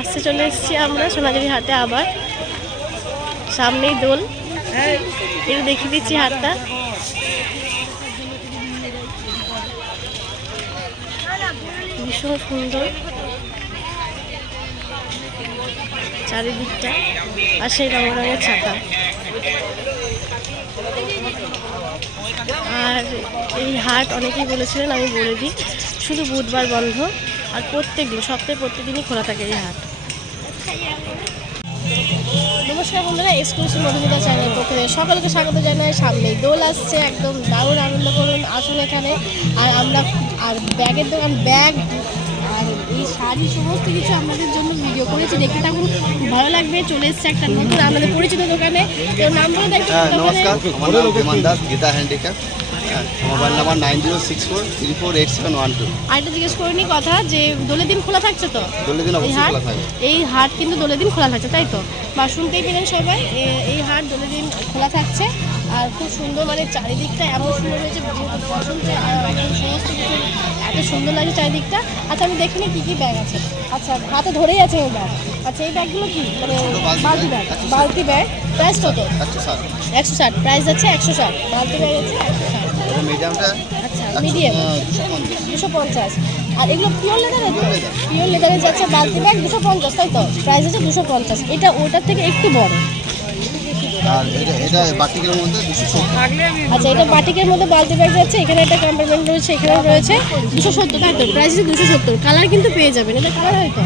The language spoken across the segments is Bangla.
আসতে চলে এসেছি আমরা সোনাঝুরি হাটে। আবার সামনেই দোল, একটু দেখিয়ে দিচ্ছি হাটটা। ভীষণ সুন্দর চারিদিকটা, আর সেই রঙ রঙের ছাতা। আর এই হাট অনেকেই বলেছিলেন, আমি বলে দিই, শুধু বুধবার বন্ধ, আর প্রত্যেক দিন, সপ্তাহে প্রত্যেক দিনই খোলা থাকে এই হাট। নমস্কার বন্ধুরা, এক্সক্লুসিভ মধুমিতা চ্যানেলের পক্ষ থেকে সকলকে স্বাগত জানাই। সামনেই দোল আসছে, একদম দারুণ আনন্দ করুন, আসুন এখানে। আর ব্যাগের দোকান, ব্যাগ আর এই শাড়ি সমস্ত কিছু আমাদের জন্য ভিডিও করেছি, দেখতে থাকুন, ভালো লাগবে। চলে এসছে একটা নতুন আমাদের পরিচিত দোকানে, তো নাম বলে দেখুন। নমস্কার, আমার নাম বিমান Das, Gita handicap, mobile number 9064348712। আরেকটা জিজ্ঞেস করিনি কথা, যে দোলের দিন খোলা থাকছে তো? দোলের দিন অবশ্যই খোলা থাকে। এই হাট কিন্তু দোলের দিন খোলা থাকছে, তাই তো? বা শুনতেই পেলেন সবাই, এই হাট দোলের দিন খোলা থাকছে। আর খুব সুন্দর, মানে চারিদিকটা এমন সুন্দর হয়েছে, পছন্দ সমস্ত কিছু এত সুন্দর লাগছে চারিদিকটা। আচ্ছা, আমি দেখিনি কী কী ব্যাগ আছে। আচ্ছা, হাতে ধরেই আছে এই ব্যাগ। আচ্ছা, এই ব্যাগগুলো কি, মানে বালতি ব্যাগ? বালতি ব্যাগ প্রাইস কত? 160। প্রাইস আছে 160। বালতি ব্যাগ আছে 160। মিডিয়ামটা আচ্ছা, মিডিয়াম 250। আর এগুলো পিওর লেদারের? পিওর লেদারের যাচ্ছে বালতি ব্যাগ 250, তাই তো? প্রাইস আছে 250। এটা ওটার থেকে একটু বড়। আর এটা বাটিকের মধ্যে 270। আচ্ছা, এটা বাটিকের মধ্যে বালতি ব্যাগ যাচ্ছে, এখানে একটা কম্পার্টমেন্ট রয়েছে, এখানেও রয়েছে 270, তাই তো? প্রাইস আছে 270। কালার কিন্তু পেয়ে যাবেন, এটা কালার হয়তো।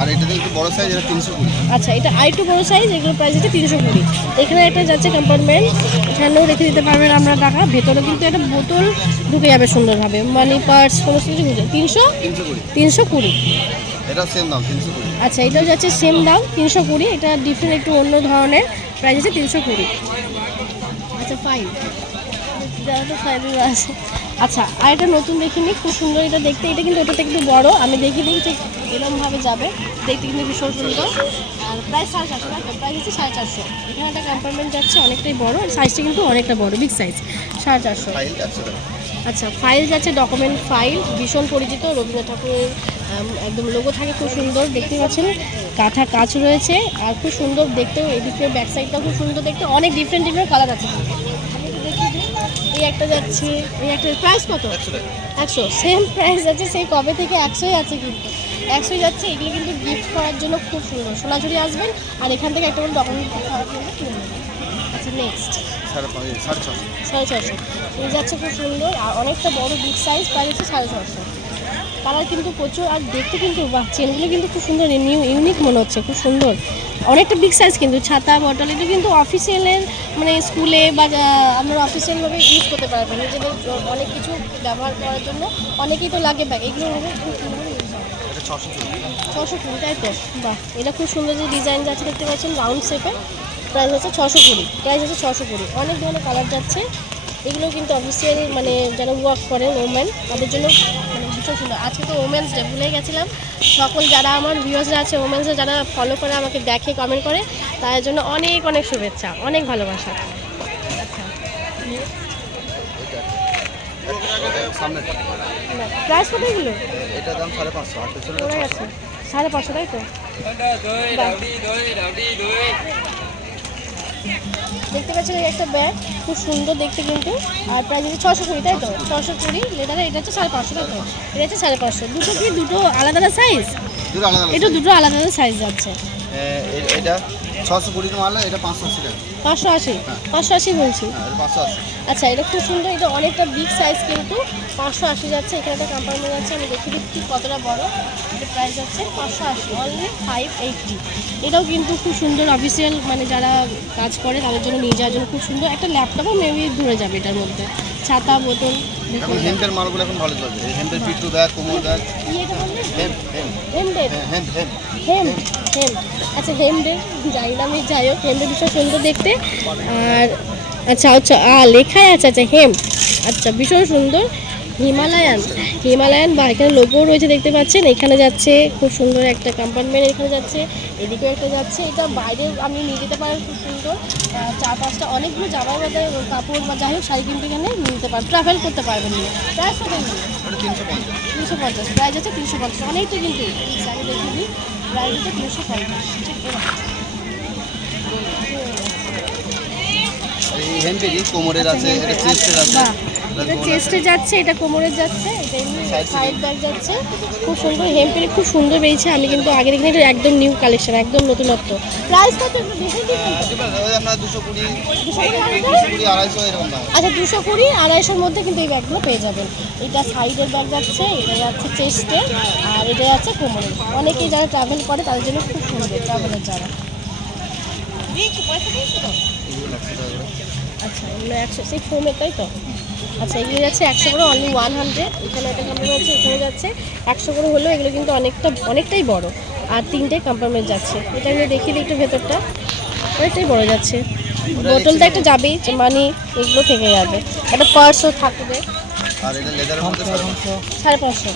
আর এটা একটু বড় সাইজ, এটা 320। আচ্ছা, এটা আরেকটু বড় সাইজ, এগুলো প্রাইস আছে 320। এখানে একটা যাচ্ছে কম্পার্টমেন্ট, এখানেও রেখে দিতে পারবেন আমরা টাকা। ভেতরে কিন্তু একটা বোতল ঢুকে যাবে সুন্দরভাবে, মানি পার্স সমস্ত কিছু ঢুকে। 320। এটা সেম দাম 320। আচ্ছা, এটাও যাচ্ছে সেম দাম 320। এটা ডিফারেন্ট, একটু অন্য ধরনের, প্রাইস আছে 320। আচ্ছা, ফাইল তো ফাইল আছে। আচ্ছা, আর এটা নতুন দেখিনি, খুব সুন্দর এটা দেখতে। এটা কিন্তু ওটা থেকে একটু বড়, আমি দেখি ঠিক এরকমভাবে যাবে, দেখতে কিন্তু ভীষণ সুন্দর। আর প্রাইস 450, তাই তো? প্রাইস হচ্ছে 450। এখানে একটা কম্পার্টমেন্ট যাচ্ছে, অনেকটাই বড়, আর সাইজটা কিন্তু অনেকটা বড়, বিগ সাইজ, 450। আচ্ছা, ফাইল যাচ্ছে, ডকুমেন্ট ফাইল, ভীষণ পরিচিত, রবীন্দ্রনাথ ঠাকুরের একদম লোগো থাকে, খুব সুন্দর দেখতে পাচ্ছেন। কাঁথা কাজ রয়েছে, আর খুব সুন্দর দেখতেও। এদিকে ব্যাক সাইডটাও খুব সুন্দর দেখতে, অনেক ডিফারেন্ট কালার আছে। এই একটা যাচ্ছে, এই একটা প্রাইস কত? 100। সেম প্রাইস আছে, সেই কবে থেকে 100ই আছে, কিন্তু 100ই যাচ্ছে। এগুলো কিন্তু গিফট করার জন্য খুব সুন্দর। সোনাঝুরি আসবেন, আর এখান থেকে একটা ডকুমেন্ট খাওয়ার জন্য কিনে নেবেন। আচ্ছা, নেক্সট 650। এই যাচ্ছে, খুব সুন্দর, আর অনেকটা বড় বিগ সাইজ, প্রাইস হচ্ছে 650। কালার কিন্তু প্রচুর, আর দেখতে কিন্তু বাহ, চেনগুলো কিন্তু খুব সুন্দর, ইউনিক মনে হচ্ছে, খুব সুন্দর, অনেকটা বিগ সাইজ। কিন্তু ছাতা বটল, এটা কিন্তু অফিসিয়ালের, মানে স্কুলে বা আমরা অফিসিয়ালভাবে ইউজ করতে পারবেন, নিজেদের অনেক কিছু ব্যবহার করার জন্য অনেকেই তো লাগে ব্যাগ। এগুলো 620, তাই তো? বাহ, এটা খুব সুন্দর যে ডিজাইন যাচ্ছে, দেখতে পাচ্ছেন, রাউন্ড শেপে। প্রাইস হচ্ছে 620। প্রাইস হচ্ছে 620। অনেক ধরনের কালার যাচ্ছে। এগুলো কিন্তু অফিসিয়াল, মানে যারা ওয়ার্ক করেন ওমেন, তাদের জন্য মানে ভীষণ সুন্দর। আজকে তো ওমেন্স ডে, ভুলে গেছিলাম। সকল যারা আমার ভিউয়ার্সরা আছে, ওমেন্সরা যারা ফলো করে, আমাকে দেখে, কমেন্ট করে, তাদের জন্য অনেক অনেক শুভেচ্ছা, অনেক ভালোবাসা। আচ্ছা, প্রাইস কত এগুলো? এটা দাম 550। পড়ে গেছে 550, তাই তো? দেখতে পাচ্ছেন, এই একটা ব্যাগ, খুব সুন্দর দেখতে কিন্তু। আর প্রাইস হচ্ছে 620, তাই তো? 620 লেদারে। এটা হচ্ছে 550, তাই তো? এটা হচ্ছে 550। দুটো কি, দুটো আলাদা আলাদা সাইজ? এটা দুটো আলাদা আলাদা সাইজ যাচ্ছে। এটা 620 মাল, এটা 580 টাকা। 580? 580 বলছি। 580। আচ্ছা, এটা খুব সুন্দর, এটা অনেকটা বিগ সাইজ, কিন্তু 580 যাচ্ছে। এখানে একটা কম্পার্টমেন্ট আছে, আমি দেখে দিচ্ছি কতটা বড়। এটা প্রাইস আছে 580, অনলি 580। এটাও কিন্তু খুব সুন্দর, অফিসিয়াল, মানে যারা কাজ করে তাদের জন্য নিয়ে যাওয়ার জন্য খুব সুন্দর। একটা ল্যাপটপও মেবি ধরে যাবে এটার মধ্যে। ছাতা বোতল, এখন হেম্পের মালগুলো এখন ভালো চলছে। এই হেম্পের পিট্টু ব্যাগ, কোমর ব্যাগ। আচ্ছা, হেমডে যাই না আমি, যাই হোক, হেমডে ভীষণ সুন্দর দেখতে। আর আচ্ছা আচ্ছা, লেখাই আছে, আচ্ছা হেম, আচ্ছা ভীষণ সুন্দর। হিমালয়ান বা এখানে লোগো রয়েছে, দেখতে পাচ্ছেন। এখানে যাচ্ছে খুব সুন্দর একটা কম্পার্টমেন্ট, এখানে যাচ্ছে, এদিকেও একটা যাচ্ছে। এটা বাইরে আপনি নিয়ে যেতে পারেন, খুব সুন্দর। 4-5টা অনেকগুলো জামার মধ্যে কাপড় বা যাই হোক শাড়ি কিন্তু এখানে নিয়ে যেতে পারেন, ট্রাভেল করতে পারবেন নিয়ে। প্রাইস কত? 350। প্রাইস আছে 350, অনেকটা কিন্তু। শাড়ি দেখে দিই, প্রাইস হচ্ছে 350। ঠিক আছে, এই হ্যান্ডব্যাগই কোমরের আছে, এটা চেস্টের আছে। বাহ, এটা চেস্টে যাচ্ছে, এটা কোমরে যাচ্ছে, এটা এমনি সাইড ব্যাগ যাচ্ছে। খুব সুন্দর হেম্পের, খুব সুন্দর বেরিয়েছে। আমি কিন্তু আগে দেখিনি, এটা একদম নিউ কালেকশন, একদম নতুনত্ব। প্রাইস কত একটু দেখে দিন। ওই আপনার 220, 220, 220, 250, এরকম দাম। আচ্ছা 220, 250-র মধ্যে কিন্তু এই ব্যাগগুলো পেয়ে যাবেন। এটা সাইডের ব্যাগ যাচ্ছে, এটা যাচ্ছে চেস্টে, আর এটা যাচ্ছে কোমরে। অনেকেই যারা ট্রাভেল করে তাদের জন্য খুব সুন্দর, ট্রাভেলের যারা। এগুলো 100 টাকা করে। আচ্ছা এগুলো 100, সেই ফোমের, তাই তো? আচ্ছা এগুলো যাচ্ছে 100 করে, অনলি 100। এখানে একটা কম্পারমেন্ট আছে, এখানে যাচ্ছে 100 করে হলেও এগুলো কিন্তু অনেকটাই বড়। আর 3টে কম্পারমেন্ট যাচ্ছে। এটা আমি দেখিয়ে দিই একটু ভেতরটা, অনেকটাই বড় যাচ্ছে। বোতলটা একটা যাবেই, মানি এগুলো থেকে যাবে, একটা পার্সও থাকবে। আর এটা লেদারের মধ্যে 550। 550।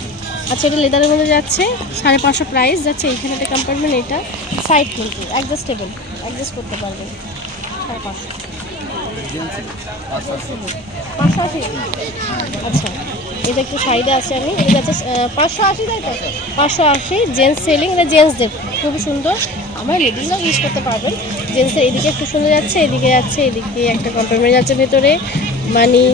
আচ্ছা এটা লেদারের মধ্যে যাচ্ছে 550 প্রাইস যাচ্ছে। এইখানে একটা কম্পার্টমেন্ট, এটা সাইড কিন্তু অ্যাডজাস্টেবল, অ্যাডজাস্ট করতে পারবেন। 550। জিন্স 580। 580। আচ্ছা এটা একটু সাইডে আছে, আমি এটা যাচ্ছে 580, তাই তো? 580 জেন্টস সেলিং, এটা জেন্টসদের খুবই সুন্দর। আমার লেডিসরাও ইউজ করতে পারবেন। জেন্টসের এদিকে খুব সুন্দর যাচ্ছে, এদিকে যাচ্ছে, এদিকে একটা কম্পার্টমেন্ট যাচ্ছে ভেতরে, মানি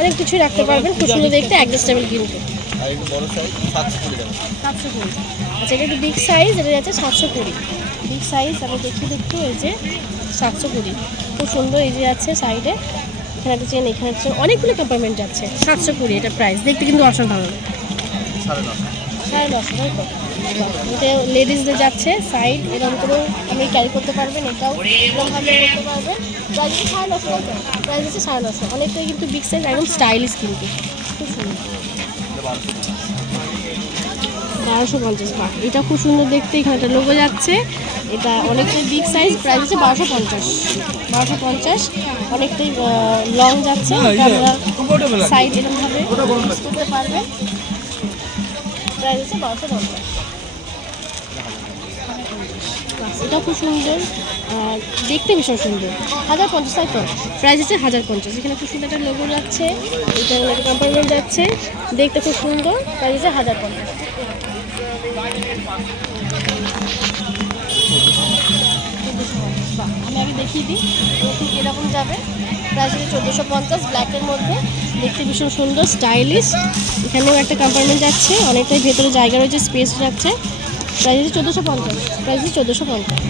অনেক কিছুই রাখতে পারবেন। খুব সুন্দর দেখতে, অ্যাডজাস্টেবল কিন্তু। আর একটু বড় সাইজ 720 টাকা। 720। আচ্ছা এটা একটু বিগ সাইজ, এটা যাচ্ছে 720। বিগ সাইজ আমি দেখিয়ে একটু, এই যে 720, খুব সুন্দর। এই যে আছে সাইডে, এখানে একটা চেন, এখানে চেন, অনেকগুলো কম্পার্টমেন্ট যাচ্ছে। 720 এটা প্রাইস, দেখতে কিন্তু অসাধারণ। 950। 950, তাই তো? এটা লেডিসদের যাচ্ছে সাইড, এরকম করেও আপনি ক্যারি করতে পারবেন, এটাও এরকমভাবে করতে পারবেন। প্রাইস হচ্ছে 950, তাই তো? প্রাইস হচ্ছে 950, অনেকটাই কিন্তু বিগ সাইজ, একদম স্টাইলিশ কিন্তু, খুব সুন্দর। 1250, বাহ এটা খুব সুন্দর দেখতে, এখানে একটা লোগো যাচ্ছে। এটা অনেকটাই বিগ সাইজ, প্রাইস হচ্ছে 1250। 1250, অনেকটাই লং যাচ্ছে। এটা আমরা সাইড এরকমভাবে ইউজ করতে পারবেন। প্রাইস হচ্ছে 1250। এটা খুব সুন্দর, দেখতে ভীষণ সুন্দর। 1050, তাই তো? প্রাইস হচ্ছে 1050। এখানে খুব সুন্দর একটা লোগো যাচ্ছে, এটা একটা কম্পার্টমেন্ট যাচ্ছে, দেখতে খুব সুন্দর। প্রাইস হচ্ছে 1050। আমি আগে দেখিয়ে দিই, ঠিক এরকম যাবে। প্রাইস হচ্ছে 1450, ব্ল্যাকের মধ্যে, দেখতে ভীষণ সুন্দর, স্টাইলিশ। এখানেও একটা কম্পার্টমেন্ট যাচ্ছে, অনেকটাই ভেতরে জায়গা রয়েছে, স্পেস যাচ্ছে। প্রাইস হচ্ছে 1450। প্রাইস হচ্ছে 1450।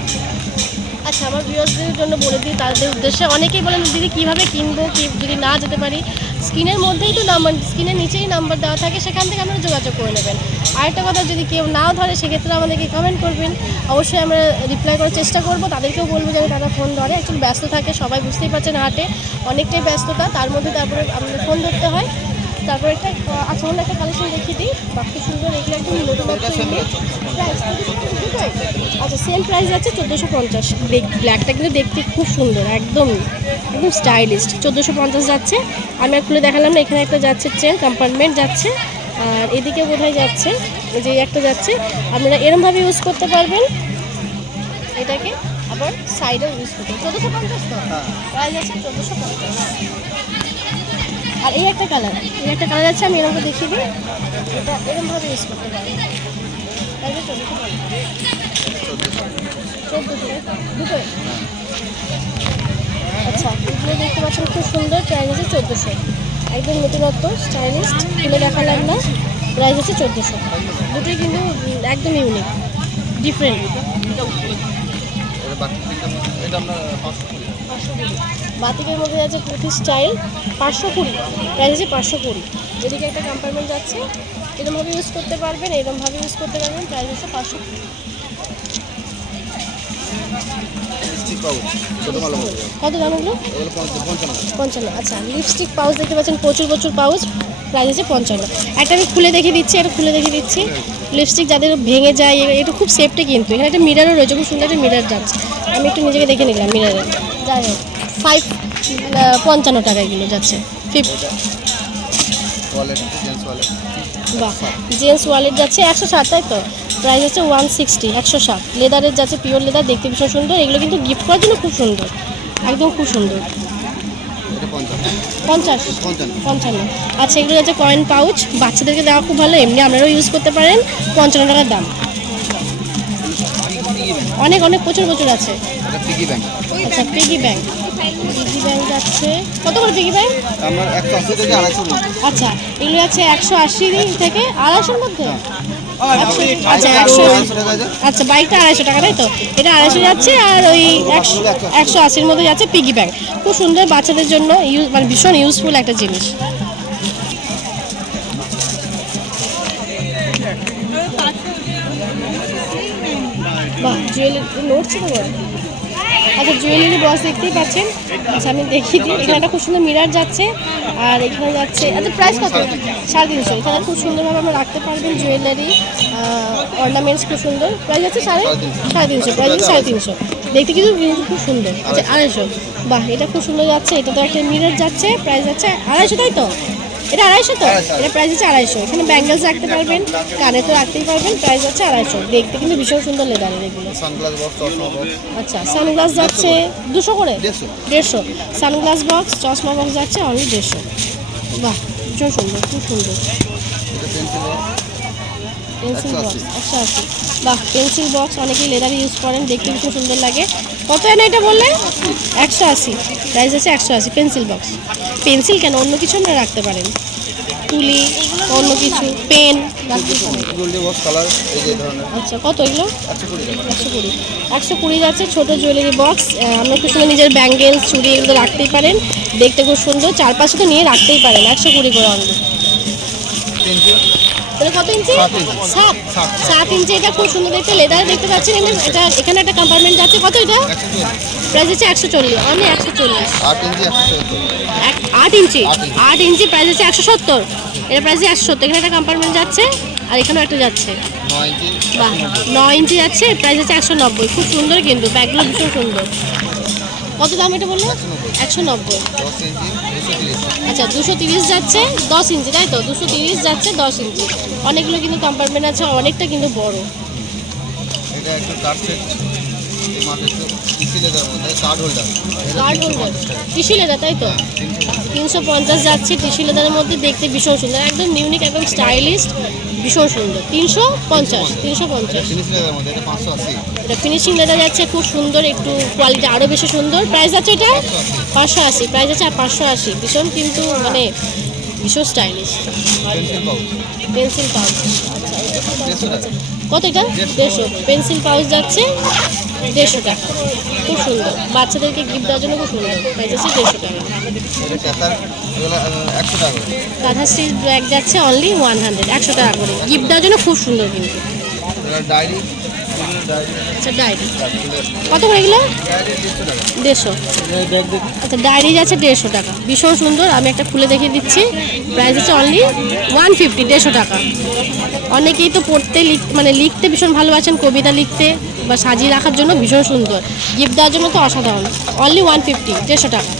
আচ্ছা আমার ভিউয়ার্সদের জন্য বলে দিই, তাদের উদ্দেশ্যে অনেকেই বলেন দিদি কীভাবে কিনবো, কি যদি না যেতে পারি। স্ক্রিনের মধ্যেই তো নাম্বার, স্ক্রিনের নিচেই নাম্বার দেওয়া থাকে, সেখান থেকে আপনারা যোগাযোগ করে নেবেন। আরেকটা কথা, যদি কেউ নাও ধরে সেক্ষেত্রে আমাদেরকে কমেন্ট করবেন, অবশ্যই আমরা রিপ্লাই করার চেষ্টা করব। তাদেরকেও বলবো যেন তারা ফোন ধরে, একটু ব্যস্ত থাকে, সবাই বুঝতেই পারছেন হাটে অনেকটাই ব্যস্ততা, তার মধ্যে তারপরে আমাদের ফোন ধরতে হয়। তারপরে একটা আচ্ছা অন্য একটা কালেকশন দেখিয়ে দিই, বাকি সুন্দর, এগুলো একদম নতুন প্রাইস। আচ্ছা সেম প্রাইস আছে 1450। ব্ল্যাকটা কিন্তু দেখতে খুব সুন্দর, একদম একদম স্টাইলিশ। 1450 যাচ্ছে। আমি আর খুলে দেখালাম না, এখানে একটা যাচ্ছে চেন কম্পার্টমেন্ট যাচ্ছে, আর এদিকে বোধহয় যাচ্ছে, এই যে একটা যাচ্ছে। আপনারা এরমভাবে ইউজ করতে পারবেন এটাকে, আবার সাইডেও ইউজ করতে। 1450 তো প্রাইস আছে 1450। আর এই একটা কালার, আছে, আমি এরকম দেখিয়ে দিই, এটা এরকমভাবে ইউজ করতে পারবেন। প্রাইস 1450, দুটোই। আচ্ছা এগুলো দেখতে পাচ্ছেন খুব সুন্দর, প্রাইস আছে 1400। একদম নতুনত্ব, স্টাইলিশ, খুলে দেখালাম না। প্রাইস হচ্ছে 1400। দুটোই কিন্তু একদম ইউনিক, ডিফারেন্ট। এটা আপনার 520। বাতিকের মধ্যে যাচ্ছে পুঁথি স্টাইল, 520। প্রাইস আছে 520। এদিকে একটা কম্পার্টমেন্ট যাচ্ছে, এরকমভাবে ইউজ করতে পারবেন, এরকমভাবে ইউজ করতে পারবেন। প্রাইস আছে 520। স্টিক পাউচ ছোট মালা হবে। কত দাম এগুলো? এগুলো 55। 55। আচ্ছা লিপস্টিক পাউচ দেখতে পাচ্ছেন, প্রচুর পাউচ, প্রাইস আছে 55। একটা আমি খুলে দেখিয়ে দিচ্ছি, লিপস্টিক যাদের ভেঙে যায়, এটা খুব সেফটি কিন্তু। এখানে একটা মিরারও রয়েছে, খুব সুন্দর একটা মিরার যাচ্ছে। আমি একটু নিজেকে দেখে নিলাম মিরারে। যাই হোক 55 টাকা এগুলো যাচ্ছে। Wallet, gents wallet. বাহ জেন্টস ওয়ালেট যাচ্ছে 160, তাই তো? প্রাইস হচ্ছে 160, 160। লেদারের যাচ্ছে, পিওর লেদার, দেখতে ভীষণ সুন্দর। এগুলো কিন্তু গিফট করার জন্য খুব সুন্দর, একদম খুব সুন্দর। এটা 50, 55। 55। আচ্ছা এগুলো যাচ্ছে কয়েন পাউচ, বাচ্চাদেরকে দেওয়া খুব ভালো, এমনি আপনারাও ইউজ করতে পারেন। 55 টাকার দাম। অনেক অনেক প্রচুর প্রচুর আছে। এটা পিগি ব্যাংক। আচ্ছা পিগি ব্যাংক, পিগি ব্যাংক যাচ্ছে কত করে পিগি ব্যাংক? আমার 180 থেকে 250 মধ্যে। আচ্ছা এগুলো আছে 180 থেকে 250-এর মধ্যে। আচ্ছা 250 টাকা যায়। আচ্ছা বাইকটা 250 টাকা তাই তো, এটা 250 যাচ্ছে আর ওই 180-এর মধ্যে যাচ্ছে পিগি ব্যাংক। খুব সুন্দর বাচ্চাদের জন্য মানে ভীষণ ইউজফুল একটা জিনিস। বাহ জুয়েলারি নড়ছে তো বল। আচ্ছা জুয়েলারি বক্স দেখতেই পাচ্ছেন। আচ্ছা আমি দেখিয়ে দিই, এখানে একটা খুব সুন্দর মিরার যাচ্ছে আর এখানে যাচ্ছে। আচ্ছা প্রাইস কত? 350। এখানে খুব সুন্দরভাবে আমরা রাখতে পারবেন জুয়েলারি, অর্নামেন্টস খুব সুন্দর। প্রাইস আছে 350, প্রাইস আছে 350। দেখতে কিন্তু খুব সুন্দর। আচ্ছা 250, বাহ এটা খুব সুন্দর যাচ্ছে। এটা তো একটা মিরার যাচ্ছে, প্রাইস আছে 250 তাই তো? এটা 250 তো, এটা প্রাইস আছে 250। এখানে ব্যাঙ্গেলস রাখতে পারবেন, কানে তো রাখতেই পারবেন, প্রাইস আছে 250। দেখতে কিন্তু ভীষণ সুন্দর লেদারের এগুলো। সানগ্লাস বক্স, চশমা বক্স। আচ্ছা সানগ্লাস যাচ্ছে 200 করে, 150। সানগ্লাস বক্স চশমা বক্স যাচ্ছে অনলি 150। বাহ ভীষণ সুন্দর, খুব সুন্দর। এটা পেন্সিল বক্স। Pencil 180 box 180। বাহ পেন্সিল বক্স অনেকেই লেদার ইউজ করেন, দেখতে ভীষণ সুন্দর লাগে। কত এনে এটা বললেন? 180, প্রাইস আছে 180। পেন্সিল বক্স, পেন্সিল কেন অন্য কিছু আমরা রাখতে পারেন, তুলি অন্য কিছু, পেন রাখতে পারেন। গোল্ডি বক্স কালার এই যে ধরনের আচ্ছা কত এগুলো? 120 টাকা। 120, 120 যাচ্ছে ছোট জুয়েলারি বক্স। আমরা খুব সুন্দর নিজের ব্যাঙ্গেলস চুড়ি এগুলো রাখতেই পারেন, দেখতে খুব সুন্দর। 4-5 তো নিয়ে রাখতেই পারেন, 120 করে অনলি। পেন্সিল এটা কত ইঞ্চি? 7 ইঞ্চি। এটা খুব সুন্দর দেখতে, লেদার দেখতে পাচ্ছেন। এটা এখানে একটা কম্পার্টমেন্ট আছে। কত এটা? 140। প্রাইস হচ্ছে 140, আমি 140। 8 ইঞ্চি 170। 8 ইঞ্চি, 8 ইঞ্চি প্রাইস হচ্ছে 170। এটা প্রাইস 170। এখানে একটা কম্পার্টমেন্ট যাচ্ছে আর এখানেও একটা যাচ্ছে। 9 ইঞ্চি। বাহ 9 ইঞ্চি যাচ্ছে, প্রাইস হচ্ছে 190। খুব সুন্দর কিন্তু ব্যাগগুলো ভীষণ সুন্দর। কত দাম এটা বললো? 190। 10 ইঞ্চি 230। আচ্ছা 230 যাচ্ছে 10 ইঞ্চি তাই তো? 230 যাচ্ছে 10 ইঞ্চি। অনেকগুলো কিন্তু কম্পার্টমেন্ট আছে, অনেকটা কিন্তু বড়। এটা একটা কার্ড সেট। এই মাঠে তো ইসি লেদার মধ্যে card holder. Card holder tissue leather তাই তো? 350 যাচ্ছে টিস্যু লেদারের মধ্যে, দেখতে ভীষণ সুন্দর, একদম ইউনিক, একদম স্টাইলিশ, ভীষণ সুন্দর। 350, 350। ফিনিশ লেদার মধ্যে এটা 580। এটা ফিনিশিং লেদার যাচ্ছে, খুব সুন্দর, একটু কোয়ালিটি আরও বেশি সুন্দর। প্রাইস আছে এটা 580, প্রাইস আছে 580। ভীষণ কিন্তু মানে ভীষণ stylish. Pencil pouch pencil pouch, আচ্ছা এটা কি দাম 150 আছে? টাকা। কত এটা? 150। পেন্সিল পাউচ যাচ্ছে 150 টাকা, খুব সুন্দর। বাচ্চাদেরকে গিফট দেওয়ার জন্য খুব সুন্দর, প্রাইস আছে 150 টাকা। এটা চাতার এগুলো 100 টাকা করে। কাঁথা স্টিচ ব্যাগ যাচ্ছে অনলি 100, 100 টাকা করে। গিফট দেওয়ার জন্য খুব সুন্দর কিন্তু। এটা ডায়েরি ডায়েরি আচ্ছা ডায়েরি কত করে এগুলো? 150। আচ্ছা ডায়েরি যাচ্ছে 150 টাকা, ভীষণ সুন্দর। আমি একটা খুলে দেখিয়ে দিচ্ছি, প্রাইস হচ্ছে অনলি 150, 150 টাকা। অনেকেই তো পড়তে মানে লিখতে ভীষণ ভালোবাসেন, কবিতা লিখতে বা সাজিয়ে রাখার জন্য ভীষণ সুন্দর। গিফট দেওয়ার জন্য তো অসাধারণ। অনলি 150, 150 টাকা।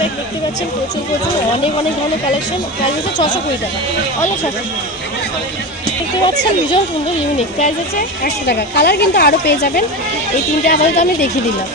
দেখতে পাচ্ছেন প্রচুর প্রচুর অনেক অনেক ধরনের কালেকশন। প্রাইস হচ্ছে 620 টাকা, অনলি 600। দেখতে পাচ্ছেন ভীষণ সুন্দর ইউনিক, প্রাইস হচ্ছে 100 টাকা। কালার কিন্তু আরও পেয়ে যাবেন। এই তিনটে আপাতত আমি দেখিয়ে দিলাম।